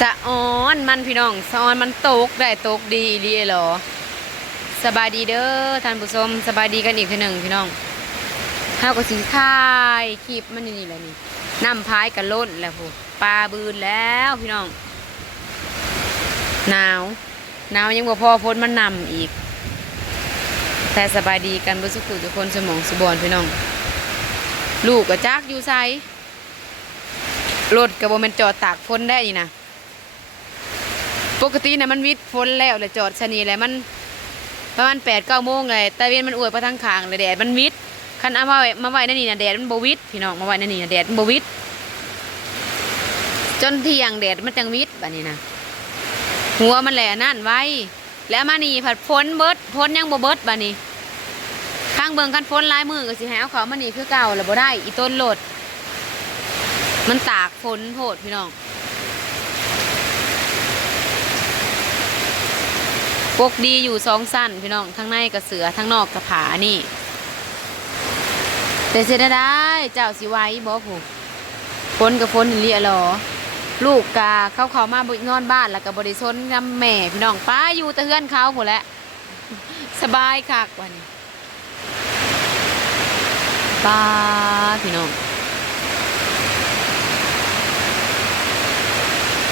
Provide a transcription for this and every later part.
สะออนมันพี่น้องสะออนมันตกได้ตกดีดีเหรอสบายดีเด้อท่านผู้ชมสบายดีกันอีกทีหนึ่งพี่น้องเฮาก็สิถ่ายคลิปมันนี่แหละนี่น้ำพายกันล้นแล้วพูปลาบืนแล้วพี่น้องหนาวยังบ่พอพ้นมันนำอีกแต่สบายดีกันบ่สุขุทุกคนสมองสุบอนพี่น้องลูกก็จักอยู่ไสรถก็บ่แม่นจอดตากฝนได้นี่นะปกตินะมันวิดฝนแล้วเลยจอดชะนีแหละมันประมาณ8-9 โมงเลยตะเวนมันอวยไปทั้งขางเลยแดดมันวิดคันเอามาไว้นั่นนี่นะแดดมันบวิดพี่น้องมาไว้นั่นนี่นะแดดมันบวิดจนเที่ยงแดดมันจังวิดแบบนี้นะหัวมันแหละนั่นไว้แล้วมานี่ผัดฝนเบิดฝนยังบ่เบิดแบบนี้ข้างเบิ่งกันฝนลายมือก็สิแหวเขามานี่คือเก่าแล้วบ่ได้อีต้นโหลดมันตากฝนโพดพี่น้องปกดีอยู่2 สั้นพี่น้องทั้งในกับเสือทั้งนอกกับผานี่แต่เสียได้เจ้าสิไว้บ่ผู้ฝนกับฝนนี่เลียหรอลูกกาเขามาบุญนอนบ้านแล้วกับบริชนกับแม่พี่น้องป้าอยู่ตะเฮือนเขาหมดแล้วสบายคักวันนี้ป้าพี่น้อง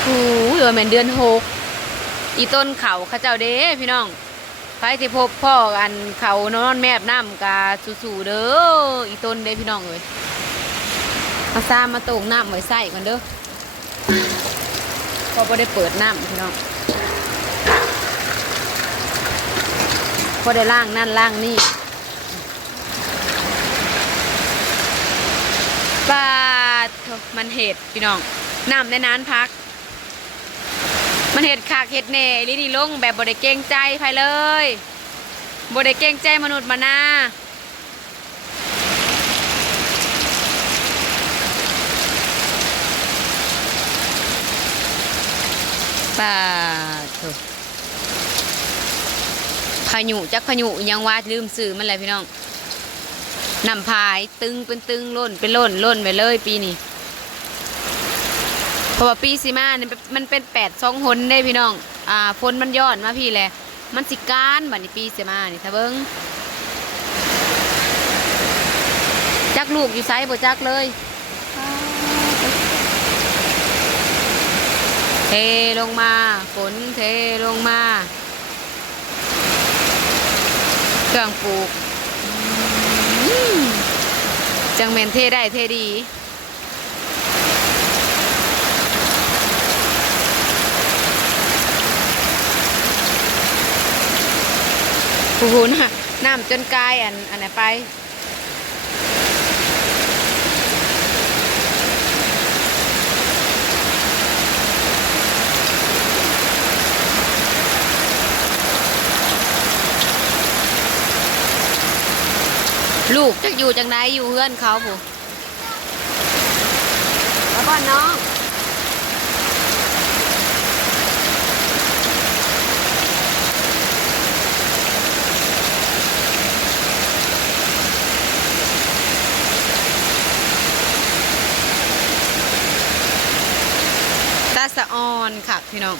โอ้ยแม่นเดือน6อีต้นเขาเจ้าเด้พี่น้องไปที่พบพ่อกันเขานอนแมบน้ำกาสู่เด้ออีต้นเด้พี่น้องเอ้ยมาซ้ำมาตกน้ำไว้ใส่ก่อนเด้อพอบ่ได้เปิดน้ำพี่น้องพอได้ล่างนั่นล่างนี่ปลามันเห็ดพี่น้องน้ำในน้ำพักมันเห็ดขากเห็ดเน่ลินี่ลงแบบบ่ได้เกรงใจใครเลยบ่ได้เกรงใจมนุษย์มานาป่าถูกพายุจักพายุยังว่าลืมสื่อมันเลยพี่น้องนำพายตึงเป็นตึงล่นเป็นล่นไปเลยปีนี้เพราะว่าปีสีมาเนี่ยมันเป็น8-2 หนได้พี่น้องฝนมันย้อนมาพี่แหละมันสิการบัดนี้ปีสีมานี่ถ้าเบิ้งจักลูกอยู่ไซบ่จักเลยเทลงมาฝนเทลงมาเครื่องปลูกจังเมนเทได้เทดีผู้หูน่ะน้ำจนกายอันไหนไปลูกจะอยู่จังไดอยู่เพื่อนเขาผู้แล้วบ้านน้องตาสะออนค่ะพี่น้อง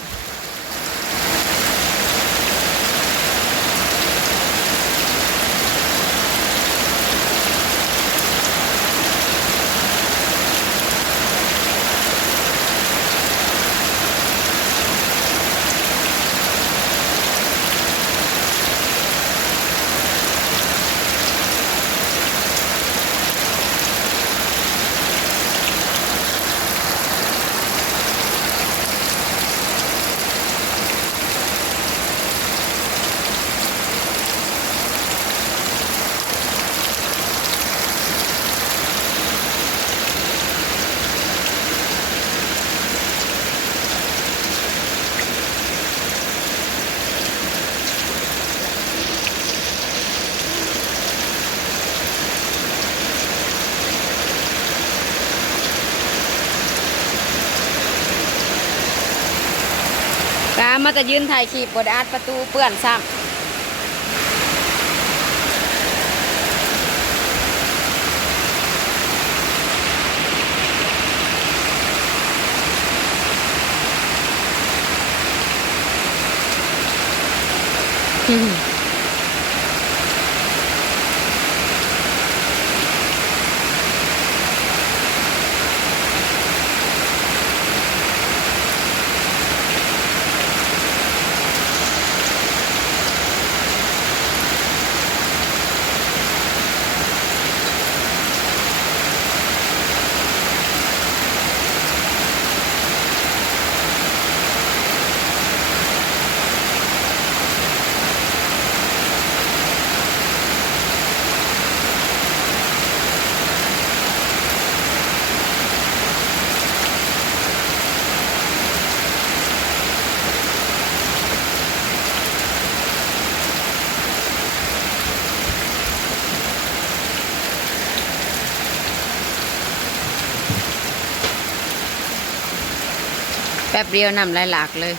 มาจะยืนถ่ายคลิปบไดอัดประตูเปื้อนซ้ำ แป๊บเดียวนำลายหลากเลย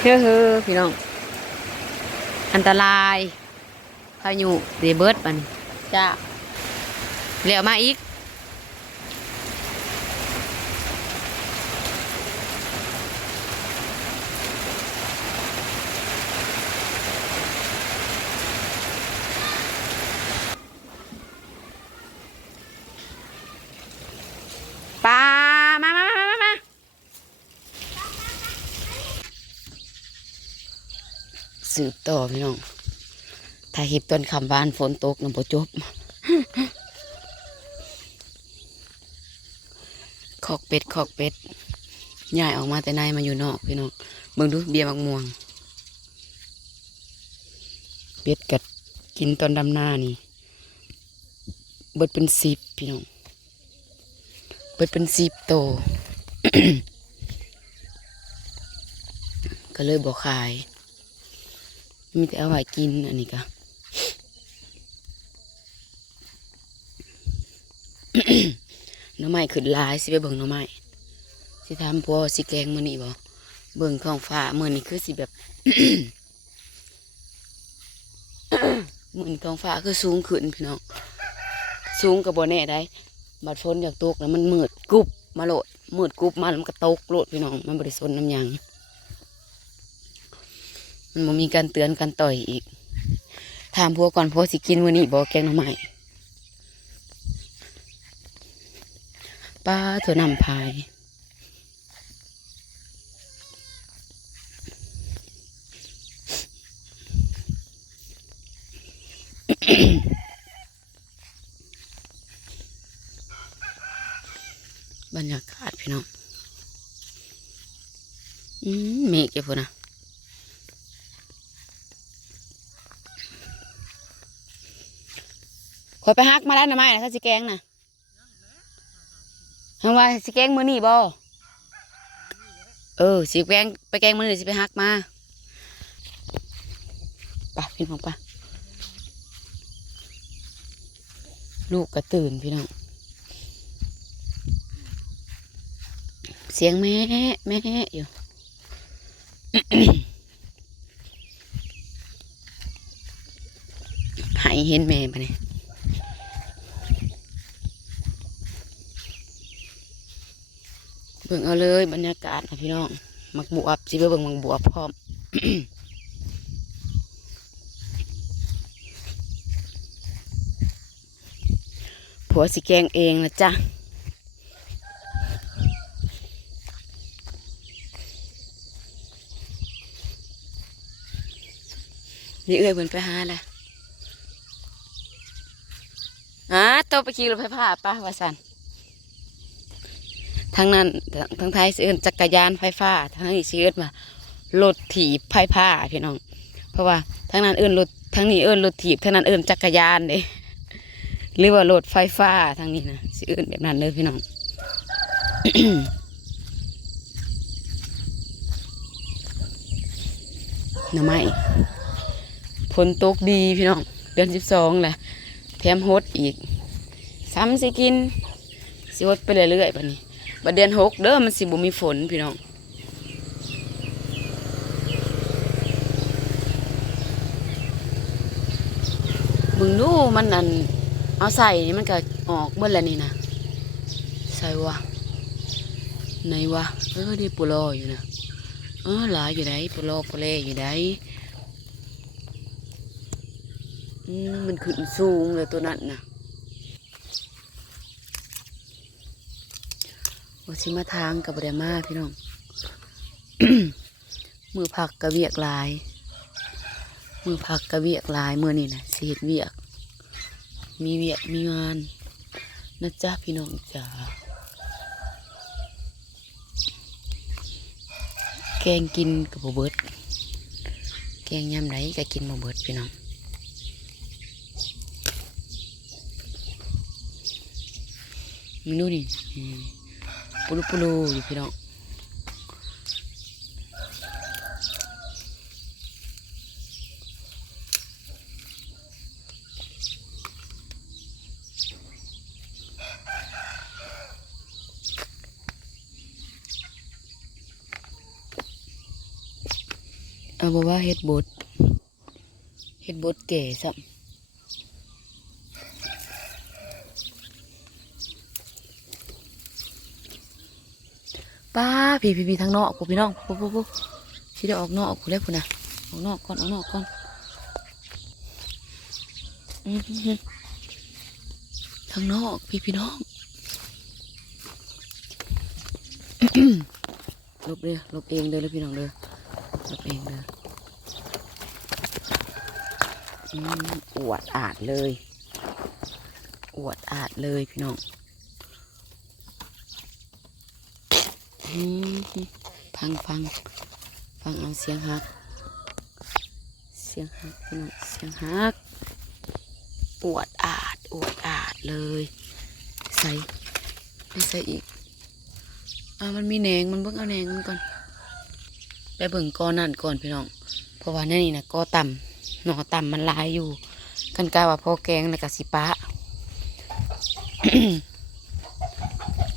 เฮ้อพี่น้องอันตรายพายุเดเบิร์ดมันจ้าเลี้ยวมาอีกปลามาสืบต่อพี่น้องถ่ายคลิปต้นคำบ้านฝนตกน้ำปจบขอกเป็ดย่ายออกมาแต่ในมาอยู่นอกพี่น้องเบิ่งดูเบียร์มักม่วงเป็ดกัดกินตอนดำหน้านี่เบิดเป็น10พี่น้องเบิดเป็น10โต ก็เลยบอกขายมีแต่เอาไว้กินอันนี้ก็ หน่อไม้ขึ้นลายสิไปเบิ่งหน่อไม้สิทำพอสิแกงมื้อนี้บ่เบิ่งท้องฟ้ามื้อนี้คือสิแบบ มื้อนี้ท้องฟ้าคือสูงขึ้นพี่น้องสูงก็บ่แน่ได้บัดฝนอยากตกแล้วมันมืดกุบมาโลดมืดกุบมาแล้วมันก็ตกโลดพี่น้องมันบ่ได้สนน้ำหยังมันบ่มีการเตือนการต่อยอีกถามพวกก่อนพวกสิกินมื้อนี้บ่แกงหน่อไม้ป้าถั่วนำพายบรรยากาศพี่น้องเมฆเจ้าพูนะคอยไปฮักมาแล้วนะไม่นะถ้าสิแกงนะทำไมสิแกงมือนี่บ่สิแกงไปแกงมือนี่สิไปฮักมาป่ะพี่น้องป่ะลูกก็ตื่นพี่น้องเสียงแม่อยู่ หายเห็นแม่ปะเนี่ยเบิ่งเอาเลยบรรยากาศนะพี่น้องมักบวบสิเบิ่งมักบวบพร้อม ผัวสิแกงเองนะจ๊ะนี่เอ้ยเพิ่นไปหาแหละโตไปขี่รถไฟฟ้าป่ะว่าสันทั้งนั้นทั้งไทยซื้อจักรยานไฟฟ้าทั้งนี้ซื้อมารถถีบไฟฟ้าพี่น้องเพราะว่าทั้งนั้นรถทั้งนี้รถถีบทั้งนั้นจักรยานเลยหรือว่ารถไฟฟ้าทั้งนี้นะซื้อแบบนั้นเลยพี่น้อง หน่อไม้ฝนตกดีพี่น้องเดือน12แหละแถมฮดอีกซ้ำสิกินสิฮดไปเรื่อยๆแบบนี้บัดเดือน6เด้อมันสิบ่มีฝนพี่น้องมึงดูมันนั่นเอาใส่มันก็ออกเมื่อไรนี่นะใส่วะไหนวะดีปูรออยู่นะ หลายอยู่ไหนปลอกปลาเล่อยู่ไหนมันขึ้นสูงเลยตัวนั้นนะว่าสิมาทางกับบไดมาพี่น้อง มือผักกระเวียกลาย มือผักกระเวียกลายมือนี่นะสิเฮ็ดเวียกมีเวียกมีงานนะจ๊ะพี่น้องจ๋าแกงกินกับบ่เบิดแกงยำไหนก็กินบ่เบิดพี่น้องเมนูนี่ปูรูปูรูอยู่พี่น้องเอาบอกว่าเฮ็ดบดแก่ซ้ำป้าพี่ทางนอกพวกพี่น้องปุ๊สิได้ออกนอกกูแล้วพุ่นนะออกนอกก่อนทางนอกพี่น้อง ลบเองเด้อเลยพี่น้องเด้อลบเองเด้ออวดอาดเลยพี่น้องฟังเอาเสียงฮักพี่น้องเสียงฮักอวดอาดเลยใส่ไม่ใส่อีกมันมีแหนงมันเบิ่งเอาแหนงมันก่อนไปเบิ่งกอนั่นก่อนพี่น้องเพราะว่านี่นะกอต่ำหน่อต่ำมันลายอยู่กันกาว่าพอแกงแล้วก็สิปะ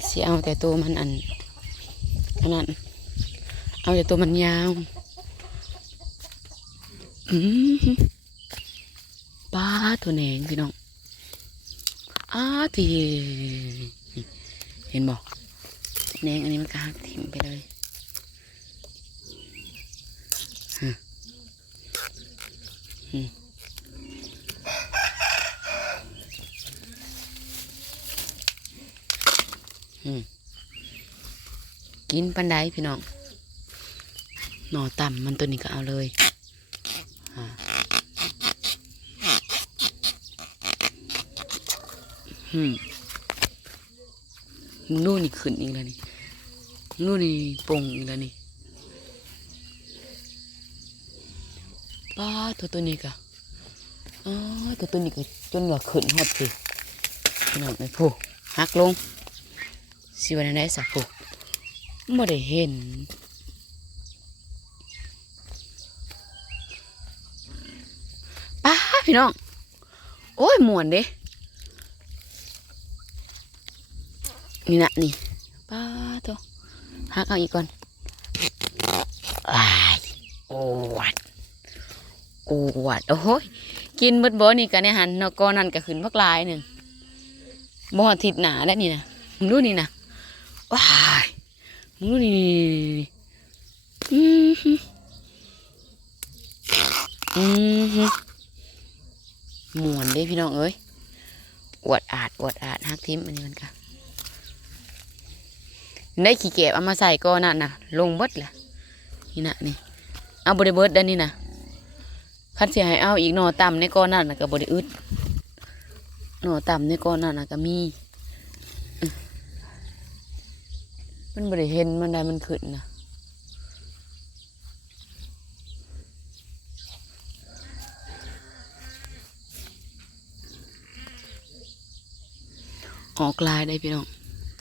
สิเอาแต่ตัวมันอันนั้นเอาแต่ตัวมันยาวป้าตัวแหนงพี่น้องทีเห็นบอกแหนงอันนี้มันก็หักถิ่มไปเลยกินปันไดพี่น้องหน่อต่ำมันตัวนี้ก็เอาเลยนู่นนี่ขึ้นอีกแล้วนี่นู่นนี่ปงอีกแล้วนี่ป้าตัวนี้ก็ตัวนี้ก็จนว่าขึ้นหดสิพี่น้องไอ้ผู้หักลงสิวันไหนสักผู้ไม่ได้เห็นป้าพี่น้องโอ้ยม่วนเด้นี่นะนี่ป้าตัวหักเอาอีกก่อนโอ้วัดโอ้ยกินเบิดบ่นี่กันเนี่ยหันนกนั่นก็ขึ้นพักลายหนึ่งบ่ทิดหนาแล้วนี่นะมึงดูนี่นะว้ายมึงดูนี่ม่วนเด้พี่น้องเอ้ยอวดอาดฮักทิมอันนี้มันก็ได้ขี้เก็บเอามาใส่ก้อนนั่นน่ะลงเบิดแหละนี่นะนี่เอาบริเบิดด้านนี้นะคันเสียให้เอาอีกหน่อต่ำในก้อนนั่นน่ะก็บริอึดหน่อต่ำในก้อนนั่นน่ะก็มีมันบริเห็นมันได้มันขึ้นนะออกลายได้พี่น้อง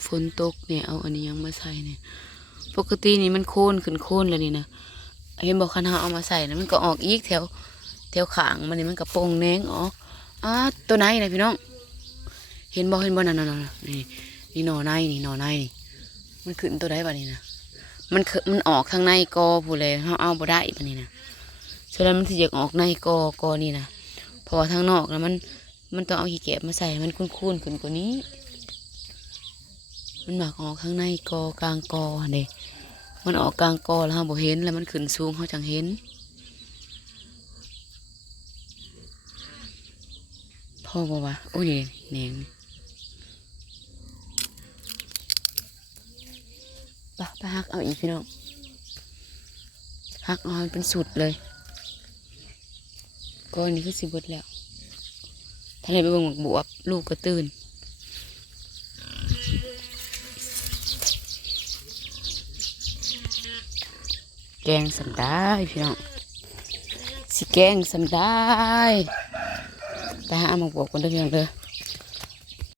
ฝนตกเนี่ยเอาอันนี้ยังมาใส่เนี่ยปกตินี่มันโค่นขึ้นโค่นแล้วนี่นะเห็นบอกคันหาเอามาใส่นะมันก็ออกอีกแถวขางมันนี่มันก็โป่งแหนงออกตัวไหนนะพี่น้องเห็นบอกนั่นนี่หน่อในนี่มันขึ้นตัวไหนบ้านี่นะมันออกข้างในกอผู้เลยเอาบ่ได้บ้านี่นะฉะนั้นมันที่อยากออกในกอนี่นะเพราะว่าทางนอกนะมันต้องเอาขี้แกะมาใส่มันคุ้นขึ้นกว่านี้มันหมักออกข้างในกอกลางกอเด้ มันออกกลางกอแล้วเราบ่เห็นแล้วมันขึ้นสูงเขาจังเห็นพ่อบอกว่าโอ้ยแหนงไปหักเอาอีกพี่น้องหักเอาให้เป็นสุดเลยก้อนนี้คือสิบดแล้วถ้าไหนไปเบิ่งหมกบวบลูกก็ตื่นแกงสำได้พี่น้องสิแกงสำได้ไปหาหมกบวบกันเด้อพี่น้องเด้อ